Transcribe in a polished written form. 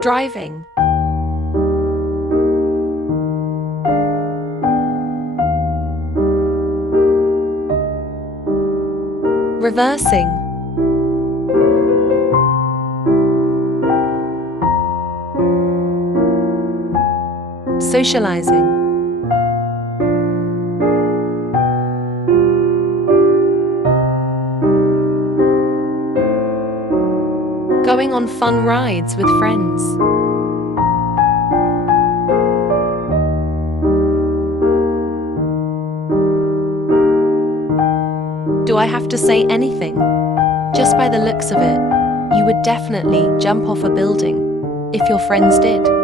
driving, reversing, socializing, going on fun rides with friends, do I have to say anything? Just by the looks of it, you would definitely jump off a building if your friends did.